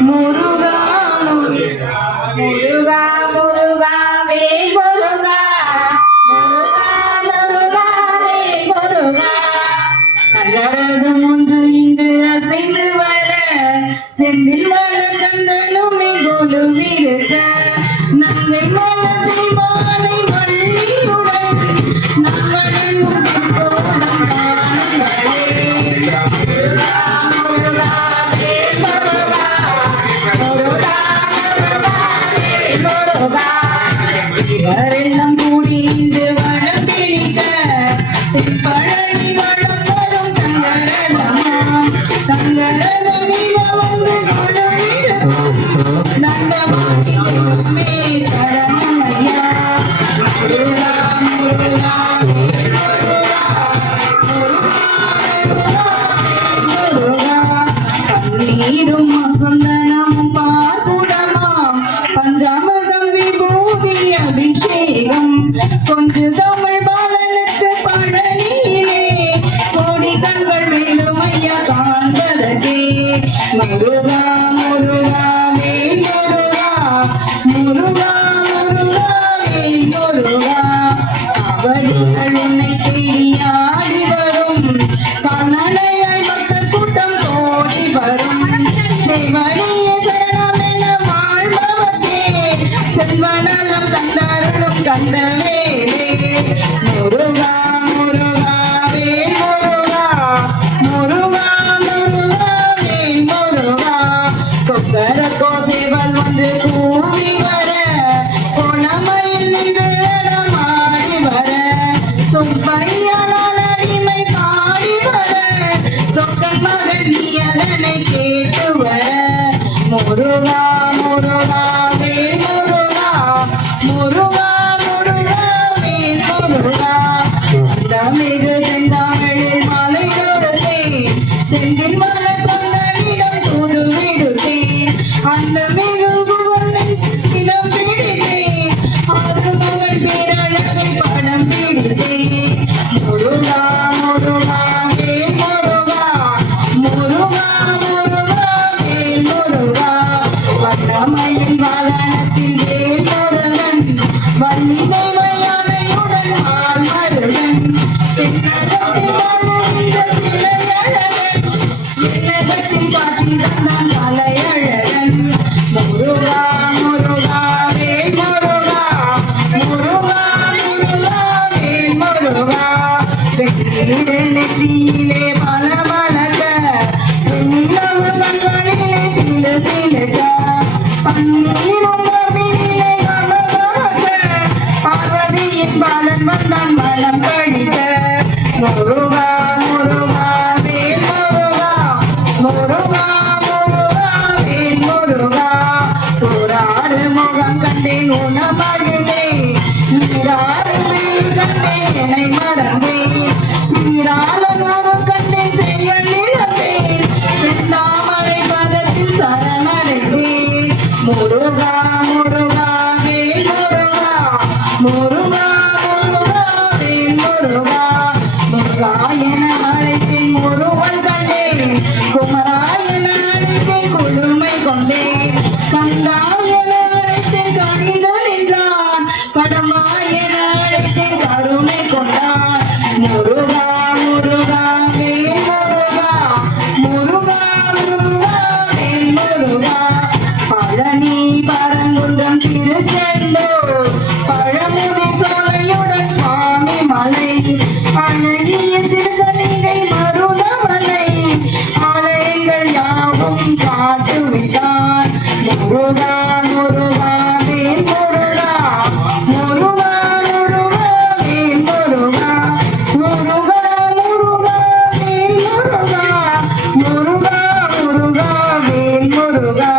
முருகா முருகா முருகா முருகா வேல் முருகா முருகா முருகா வேல் முருகா அழகம் ஒன்று இன்று அசைந்து வர செந்தில் வர கந்தனுமே கொண்டு விருக்க நங்கை மலரை மாலை வள்ளியுடன் நம்மளும் கோலம் காணுங்களே முருகா முருகா வேல் முருகா முருகா முருகா வேல் முருகா இவரெல்லாம் கூடி இன்று வனம் பிடிக்க பழனி வனம் வரும் தங்கரதமாம் தங்கரதம் வந்து நந்தமாமே சரணமையா முருகா முருகா பன்னீரும் சந்தனமும் பார்க்குடமாம் பஞ்சாமிர்தம் விபூதி அபிஷேகம் கொஞ்சு தமிழ் பாலனுக்கு பழனியிலே கோடி கண்கள் வேணும் ஐயா காண்பதற்கே முருகா முருகா வேல் முருகா முருகா முருகா வேல் முருகா அவடிகள் உன்னை தேடி ஆடி வரும் கண்ணனையாய் மக்கள் கூட்டம் கோடி வரும் தேவனிய சரணமென வாழ்பவர்க்கே செல்வநலம் தந்தருளும் கந்தவேலே முருகா முருகா வேல் முருகா முருகா முருகா வேல் முருகா கொக்கர கோசேவல் வந்து கூவி வர கோணமையில் நின்று மாடி வர சுப்பையனான அடிமை பாடி வர சொக்கன் மகன் நீ அதனை கேட்டு வர முருகா முருகா வேல் முருகா முருகா முருகா வேல் முருகா அந்த மிகு செந்தாமிழில் மலையோரத்தே செந்தில் மலர் தந்தனிடம் தூது விடுத்தேன் அந்த மிகு புகழின் இடம் பிடித்தேன் அது மகள் பேரழகை படம் பிடித்தேன் முருகா முருகா வேல் முருகா முருகா முருகா வேல் முருகா வண்ணமயில் வாகனத்தில் வேல் முருகன் வள்ளி தேவையானையுடன் மால் மருகன் பின்னகத்தில் வருகின்ற சிலையழகன் பின்னகத்தில் காட்சி தந்தான் தலையழகன் முருகா முருகா வேல் முருகா முருகா முருகா வேல் முருகா வெற்றியிலே நெற்றியிலே பல மலக நிலவு கண்களிலே சில சிலக பன்னீரும் கவியிலே கமகமக பார்வதியின் பாலன் வந்தான் மலம் படிக்க முருகா முருகா வேல் முருகா முருகா முருகா வேல் முருகா சூராறு முகம் கண்டேன் உணமகிழ்ந்தே நீராறு வேல் கண்டேன் என்னை மறந்தேன் நீராள முகம் கண்டேன் செயல் இழந்தேன் செந்தாமரை பதத்தில் சரணடைந்தேன் முருகா முருகா வேல் முருகா முருகா முருகா வேல் முருகா முருகா என அழைத்தேன் முருகன் கண்டேன் குமரா என அழைத்தேன் குழுமை கொண்டேன் கந்தா என அழைத்தேன் கணிதன் என்றான் கடமா என அழைத்தேன் கருணை கொண்டான் முருகா முருகா வேல் முருகா முருகா முருகா வேல் முருகா பழனி பரங்குன்றம் திருச்செந்தூர் பழமுதி சோலையுடன் சுவாமி மலை அழகிய திருசலிங்கை மருதமலை ஆலயங்கள் யாவும் காட்டுவிட்டான் முருகா முருகா வேல் முருகா முருகா முருகா வேல் முருகா முருகா முருகா வேல் முருகா முருகா முருகா வேல் முருகா